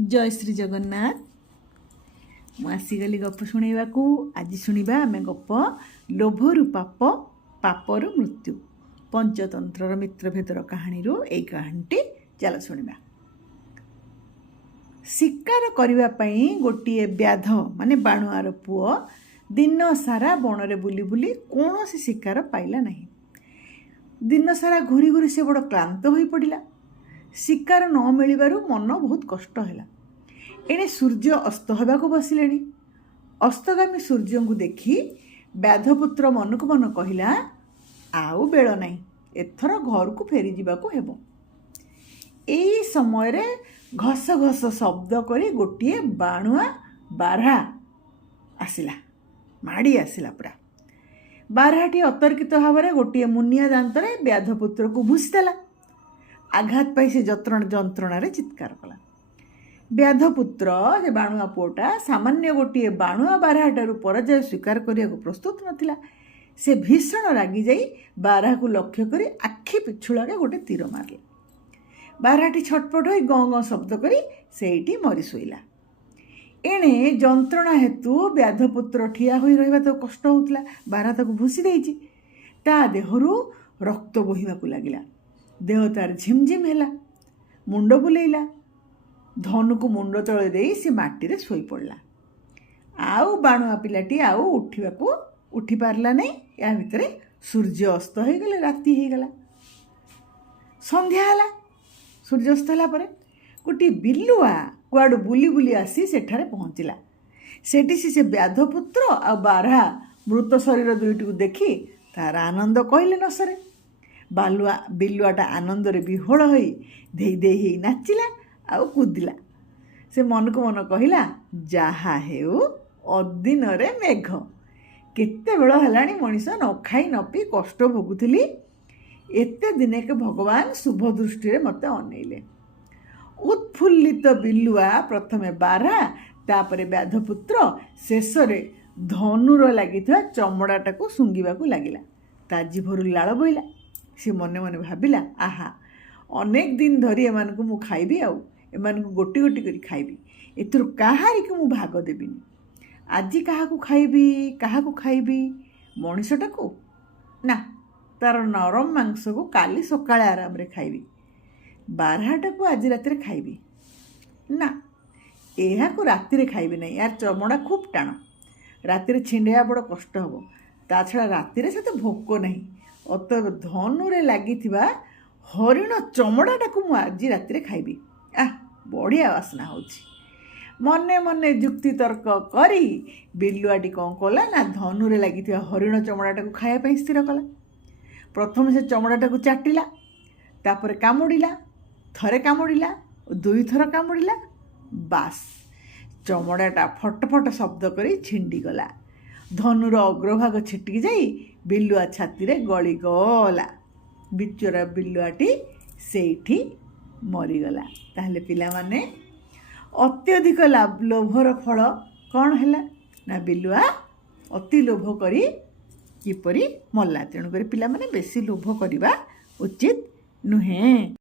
जय श्री जगन्नाथ। मुसीगली गप शुणा को आज शुणा आम गप लोभरु पाप पापर मृत्यु पंचतंत्र मित्रभेदर कहानी यही कहानी चल शुणा। शिकार करने गोटे व्याध माने बाणुआर पुओ दिन सारा बन में बुली बुली कौन शिकार पाइला नहीं। दिन सारा घूरी घूरी से बड़ क्लांत हो पड़ा। शिकार न मिलबारु मन बहुत कष्ट है। एणे सूर्य अस्त होगा बसिले। अस्तगामी सूर्य को देखी व्याधपुत्र मन को मन कहला आउ बेल नाई, एथर घर को फेरी जावाक हेबो। एई समय रे घस घस शब्द करी गोटे बाणुआ बारहा आसिला, माड़ी आसिला पूरा। बारहाटी अतर्कित भाव में गोटे मुनिया दांतरे व्याधपुत्र को भूसीदेला। आघात पाई से जंत्रणा चित्कार कला। व्याधपुत्र जे बाणुआ पुओटा सामान्य गोटे बाणुआ बारहाटारू पराजय स्वीकार करने को प्रस्तुत नथिला। से भीषण रागी जाई बारहा को लक्ष्य करी आखि पिछुड़ाके गोटे तीर मारले। बारहाटी छटपट हो गं गं शब्द करी सेठी मरी शोइला। एणे जंत्रणा हेतु व्याधपुत्र ठिया होई रहिबा तो कष्ट होउतला। बारहा ताको भूसी देइछि। ता देहरु रक्त बोहिबाकू लागिला। देह तार झिमझिम है, मुंड बुलेला। धनु को मुंड तले दे सी माटी रे सोई पड़ला। आउ बाणुआ पिलाटी आउ उठी पारला नहीं। या भितरे सूर्य अस्त हो गले, राति हो गला, संध्या हला। सूर्य अस्त हला परे गोटे बिलुआ कुआडू बुली बुली आसी सेठारे पहुँचला। सेठी से व्याधपुत्र आ बारहा मृत शरीर दुईटी को देखी तार आनंद कहले न सरे। बिलुआटा आनंद रे विहोल होई धेई देई नाचिला आउ कूदिला। से मन को मन कहला जहा हेउ अदिन रे मेघ, केते बेଳ हेलाणी मनीष न खाई न पी कष्ट भोगुथिली। एते दिने के भगवान शुभ दृष्टि मते अनेइले। उत्फुल्लित बिलुआ प्रथमे बारहा तापरे व्याधपुत्र शेष रे धनुर लागिथिबा चमड़ाटा को सुंगिबाकू लागिला। ता जीभरु लाळ बोइला। से मने मने भाविला आहा अनेक दिन धरी एमान को मु खाइबी, आउ एमान को गोटी गोटी करी खाइबी। एथुर काहारी को मु भाग देबिनी। आजी काहाकू खाइबी मनीषटा को ना, तार नरम मांस को काली सकाळे आराम रे खाइबी। बारहाटा को आज राति रे खाइबी ना, एहा को राति रे खाइबी नहीं। यार चमड़ा खूब टाण, राति रे छिंडेया बड़ कष्ट हबो। ता छड़ा राति रे सेते भोक नहीं। अतएव धनुरे लगी हरिण चमड़ाटा को मु आज राति रे खाइबी। बढ़िया वासना होछि। मने मने युक्ति तर्क करी बिलुआटी कौन कला ना धनुरे लगी हरिण चमड़ाटा को खाया ପାଇଁ स्थिर कला। प्रथम से चमड़ाटा को चाटिला, तापर कामुड़िला। थरे कामुड़िला, दुई थर कामुड़िला। बास चमड़ाटा फटफट शब्द करी छिंडी गला। धनुर अग्रभाग छिटिकी जाई बिलुआ छाती रे गली गला। बिचरा बिलुआटी सेठी मरीगला। ताहले पिला माने अत्यधिक लोभर फल कौन है ना, बिलुआ अति लोभ करी किपरि मल्ला। तेणुक पिला माने बेसी लोभ करिबा उचित नुहे।